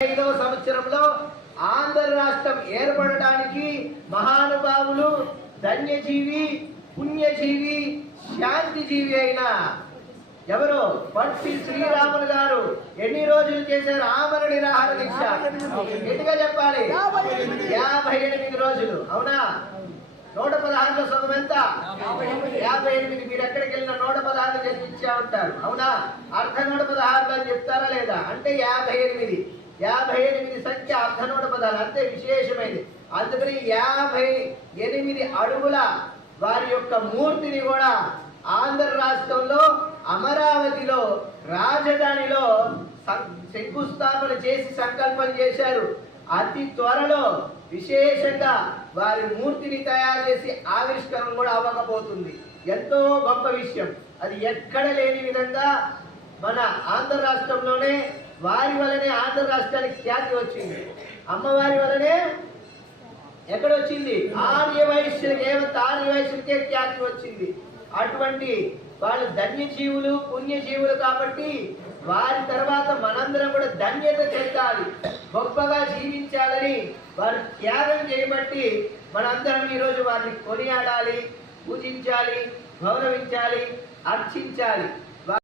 ఐదవ సంవత్సరంలో ఆంధ్ర రాష్ట్రం ఏర్పడడానికి మహానుభావులు ధన్యజీవి పుణ్యజీవి శాంతిజీవి అయిన ఎవరు పట్టి శ్రీరాములు గారు ఎన్ని రోజులు చేశారు? ఆమర నిరాహార దీక్ష. ఎందుగా చెప్పాలి. యాభై ఎనిమిది రోజులు. అవునా? నూట పదహారులో సగం ఎంత? యాభై ఎనిమిది. మీరు ఎక్కడికి వెళ్ళిన నూట పదహారు చర్చించా ఉంటారు అవునా? అర్ధ నూట పదహారులో అని చెప్తారా లేదా? అంటే యాభై ఎనిమిది. యాభై ఎనిమిది సంఖ్య అర్ధ పదాలు అంతే విశేషమైనది అందుకని యాభై ఎనిమిది అడుగుల వారి యొక్క మూర్తిని కూడా ఆంధ్ర రాష్ట్రంలో అమరావతిలో రాజధానిలో సం- శంకుస్థాపన చేసి సంకల్పం చేశారు. అతి త్వరలో విశేషంగా వారి మూర్తిని తయారు చేసి ఆవిష్కరణ కూడా అవ్వకపోతుంది. ఎంతో గొప్ప విషయం. అది ఎక్కడ లేని విధంగా మన ఆంధ్ర రాష్ట్రంలోనే వారి వలనే ఆంధ్ర రాష్ట్రానికి ఖ్యాతి వచ్చింది. అమ్మవారి వలనే ఎక్కడ వచ్చింది? ఆర్య వైశ్యులకి ఏమంత ఆర్య వైశ్యులకే ఖ్యాతి వచ్చింది. అటువంటి వాళ్ళు ధన్యజీవులు పుణ్యజీవులు కాబట్టి వారి తర్వాత మనందరం కూడా ధన్యత చెందాలి. గొప్పగా జీవించాలని వారు త్యాగం చేయబట్టి మనందరం ఈరోజు వారిని కొనియాడాలి పూజించాలి గౌరవించాలి అర్చించాలి.